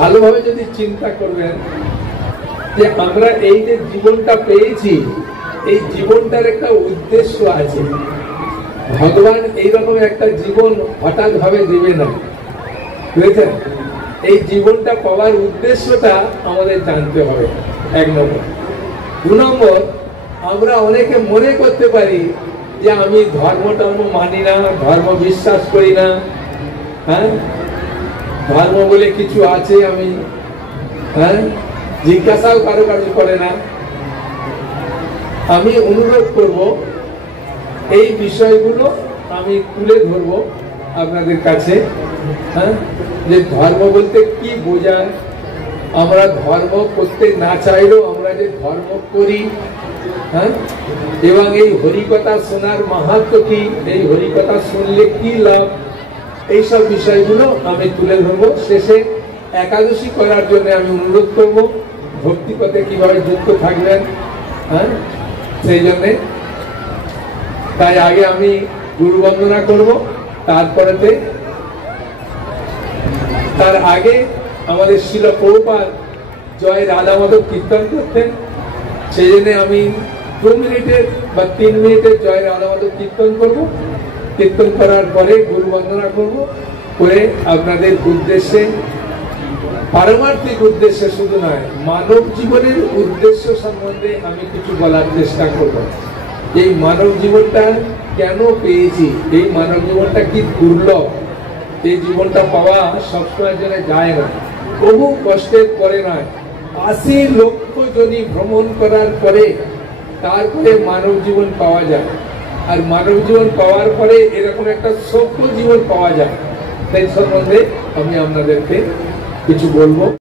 ভালোভাবে যদি চিন্তা করবেন যে আমরা এই যে জীবনটা পেয়েছি, এই জীবনটার একটা উদ্দেশ্য আছে। ভগবান এইরকম একটা জীবন হঠাৎ ভাবে দেবে না, বুঝেছেন? এই জীবনটা পাওয়ার উদ্দেশ্যটা আমাদের জানতে হবে, 1 নম্বর। 2 নম্বর, আমরা অনেকে মনে করতে পারি যে আমি ধর্ম মানি না, ধর্ম বিশ্বাস করি না, হ্যাঁ, ধর্ম বলে কিছু আছে আমি জিজ্ঞাসাও কারো করে না। আমি অনুরোধ করব এই বিষয়গুলো আমি তুলে ধরব আপনাদের কাছে, যে ধর্ম বলতে কি বোঝায়, আমরা ধর্ম করতে না চাইলেও আমরা যে ধর্ম করি, এবং এই হরিকথা শোনার মাহাত্ম কি, এই হরিকথা শুনলে কি লাভ, এইসব বিষয়গুলো আমি তুলে ধরবো। শেষে একাদশী করার জন্য আমি অনুরোধ করব, ভক্তি পথে কিভাবে যুক্ত থাকবেন, সেই জন্যে। তাই আগে আমি গুরু বন্দনা করব, তারপরেতে তার আগে আমাদের শিল প্রভুপাদ জয় রাধা মাধব কীর্তন করতেন, সেই জন্য আমি 2 মিনিটের বা 3 মিনিটের জয় রাধা মাধব কীর্তন করব। কীর্তন করার পরে গুরু বন্দনা করব, করে আপনাদের উদ্দেশ্যে, পারমার্থিক উদ্দেশ্যে শুধু নয়, মানব জীবনের উদ্দেশ্য সম্বন্ধে আমি কিছু বলার চেষ্টা করব। এই মানব জীবনটা কেন পেয়েছি, এই মানব জীবনটা কি দুর্লভ, এই জীবনটা পাওয়া সবসময়ের জন্য যায় না, বহু কষ্টের পরে নয়, 80 লক্ষ জনি ভ্রমণ করার পরে তারপরে মানব জীবন পাওয়া যায়। আর মানব জীবন পাওয়ার পরে এরকম একটা সভ্য জীবন পাওয়া যায়। সেই সম্বন্ধে আমি আপনাদেরকে কিছু বলবো।